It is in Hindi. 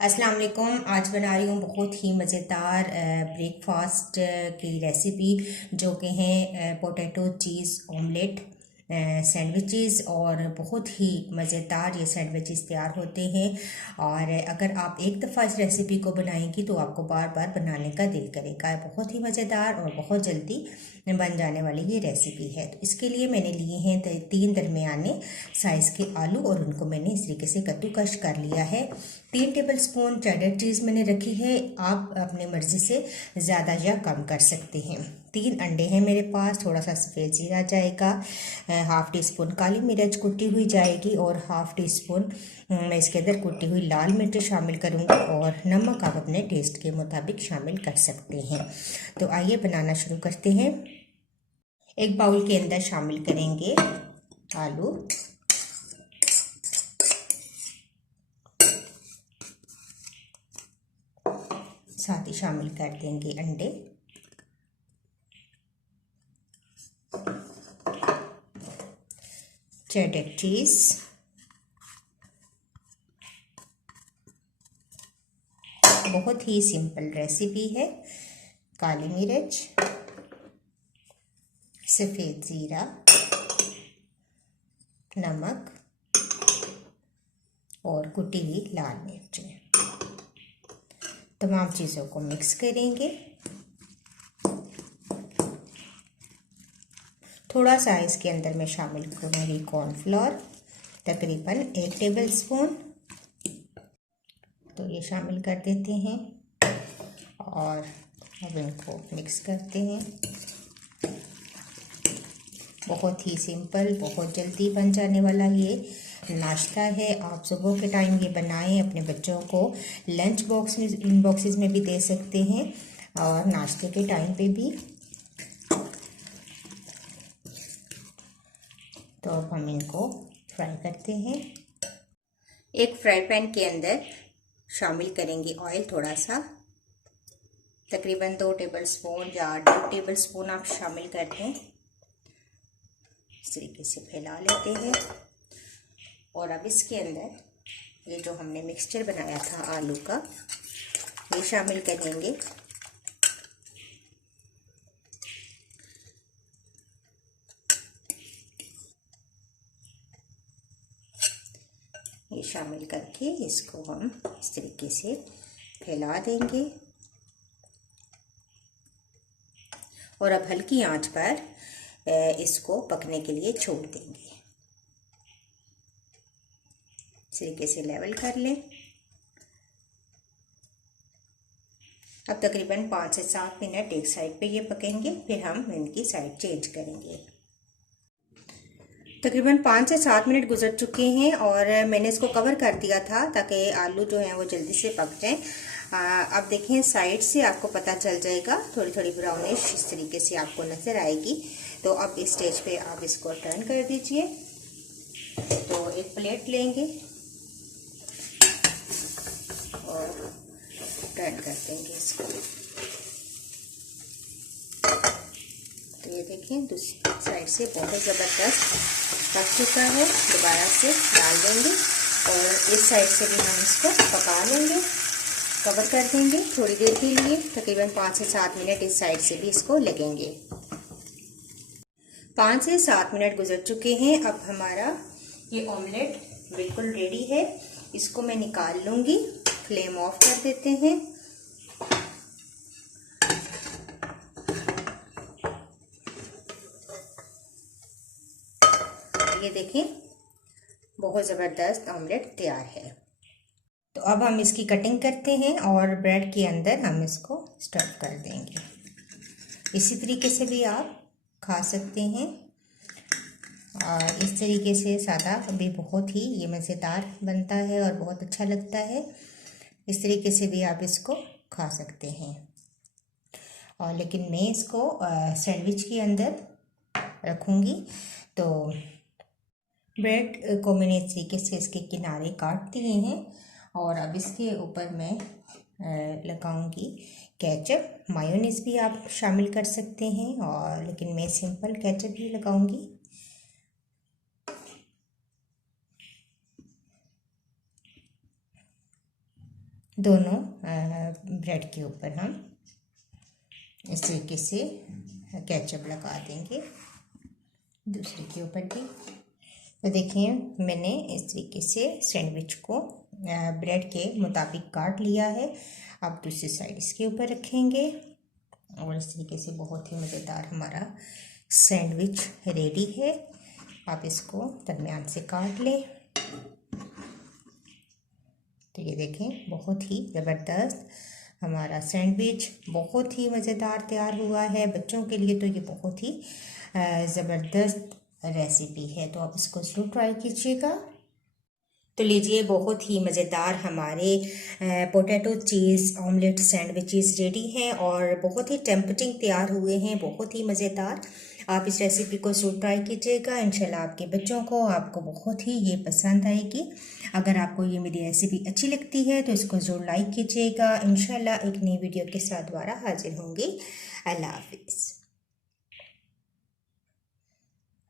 अस्सलाम वालेकुम। आज बना रही हूँ बहुत ही मज़ेदार ब्रेकफास्ट की रेसिपी जो कि हैं पोटैटो चीज़ ऑमलेट सैंडविचेस। और बहुत ही मज़ेदार ये सैंडविचेस तैयार होते हैं। और अगर आप एक दफ़ा इस रेसिपी को बनाएंगी तो आपको बार बार बनाने का दिल करेगा। बहुत ही मज़ेदार और बहुत जल्दी बन जाने वाली ये रेसिपी है। तो इसके लिए मैंने लिए हैं 3 दरमियाने साइज़ के आलू और उनको मैंने इस तरीके से कद्दूकश कर लिया है। 3 टेबलस्पून चेडर चीज़ मैंने रखी है। आप अपनी मर्ज़ी से ज़्यादा या कम कर सकते हैं। 3 अंडे हैं मेरे पास। थोड़ा सा सफ़ेद जीरा जाएगा, हाफ़ टी स्पून काली मिर्च कुटी हुई जाएगी और हाफ़ टी स्पून मैं इसके अंदर कुटी हुई लाल मिर्च शामिल करूँगी। और नमक आप अपने टेस्ट के मुताबिक शामिल कर सकते हैं। तो आइए बनाना शुरू करते हैं। एक बाउल के अंदर शामिल करेंगे आलू, साथ ही शामिल कर देंगे अंडे, चेडर चीज़, बहुत ही सिंपल रेसिपी है, काली मिर्च, सफ़ेद ज़ीरा, नमक और कुटी हुई लाल मिर्च। तमाम चीज़ों को मिक्स करेंगे। थोड़ा सा इसके अंदर मैं शामिल करूँगी कॉर्नफ्लोर, तकरीबन 1 टेबलस्पून। तो ये शामिल कर देते हैं और अब इनको मिक्स करते हैं। बहुत ही सिंपल, बहुत जल्दी बन जाने वाला ये नाश्ता है। आप सुबह के टाइम ये बनाएं, अपने बच्चों को लंच बॉक्सेस में भी दे सकते हैं और नाश्ते के टाइम पे भी। तो अब हम इनको फ्राई करते हैं। एक फ्राई पैन के अंदर शामिल करेंगे ऑयल थोड़ा सा, तकरीबन 2 टेबलस्पून या 1.5 टेबलस्पून आप शामिल कर दें। इस तरीके से फैला लेते हैं और अब इसके अंदर ये जो हमने मिक्सचर बनाया था आलू का, ये शामिल करेंगे। ये शामिल करके इसको हम इस तरीके से फैला देंगे और अब हल्की आंच पर इसको पकने के लिए छोड़ देंगे। इस तरीके से लेवल कर लें। अब तकरीबन 5 से 7 मिनट एक साइड पे ये पकेंगे, फिर हम इनकी साइड चेंज करेंगे। तकरीबन 5 से 7 मिनट गुजर चुके हैं और मैंने इसको कवर कर दिया था ताकि आलू जो हैं वो जल्दी से पक जाएं। अब देखें साइड से आपको पता चल जाएगा, थोड़ी थोड़ी ब्राउनिश इस तरीके से आपको नज़र आएगी। तो अब इस स्टेज पे आप इसको टर्न कर दीजिए। तो एक प्लेट लेंगे और टर्न कर देंगे इसको। तो ये देखें दूसरी साइड से बहुत ज़बरदस्त पक चुका है। दोबारा से डाल देंगे और इस साइड से भी हम इसको पका लेंगे। कवर कर देंगे थोड़ी देर के लिए, तकरीबन 5 से 7 मिनट इस साइड से भी इसको लगेंगे। 5 से 7 मिनट गुजर चुके हैं। अब हमारा ये ऑमलेट बिल्कुल रेडी है। इसको मैं निकाल लूँगी। फ्लेम ऑफ कर देते हैं। ये देखें बहुत ज़बरदस्त ऑमलेट तैयार है। तो अब हम इसकी कटिंग करते हैं और ब्रेड के अंदर हम इसको स्टफ कर देंगे। इसी तरीके से भी आप खा सकते हैं और इस तरीके से सादा भी बहुत ही ये मज़ेदार बनता है और बहुत अच्छा लगता है। इस तरीके से भी आप इसको खा सकते हैं। और लेकिन मैं इसको सैंडविच के अंदर रखूँगी। तो ब्रेड को मैंने इस तरीके से इसके किनारे काट दिए हैं और अब इसके ऊपर मैं लगाऊंगी केचप। मायोनीज़ भी आप शामिल कर सकते हैं और लेकिन मैं सिंपल केचप ही लगाऊंगी। दोनों ब्रेड के ऊपर हम इस तरीके से केचप लगा देंगे, दूसरे के ऊपर भी। तो देखिए मैंने इस तरीके से सैंडविच को ब्रेड के मुताबिक काट लिया है। अब दूसरी साइड इसके ऊपर रखेंगे और इस तरीके से बहुत ही मज़ेदार हमारा सैंडविच रेडी है। आप इसको दरमियान से काट लें। तो ये देखें बहुत ही ज़बरदस्त हमारा सैंडविच बहुत ही मज़ेदार तैयार हुआ है। बच्चों के लिए तो ये बहुत ही ज़बरदस्त रेसिपी है, तो आप इसको ज़रूर ट्राई कीजिएगा। तो लीजिए बहुत ही मज़ेदार हमारे पोटैटो चीज़ ऑमलेट सैंडविचेस रेडी हैं और बहुत ही टेम्पटिंग तैयार हुए हैं, बहुत ही मज़ेदार। आप इस रेसिपी को ज़रूर ट्राई कीजिएगा। इंशाल्लाह आपके बच्चों को आपको बहुत ही ये पसंद आएगी। अगर आपको ये मेरी रेसिपी अच्छी लगती है तो इसको ज़रूर लाइक कीजिएगा। इंशाल्लाह एक नई वीडियो के साथ दोबारा हाजिर होंगी। अल्लाह हाफिज़।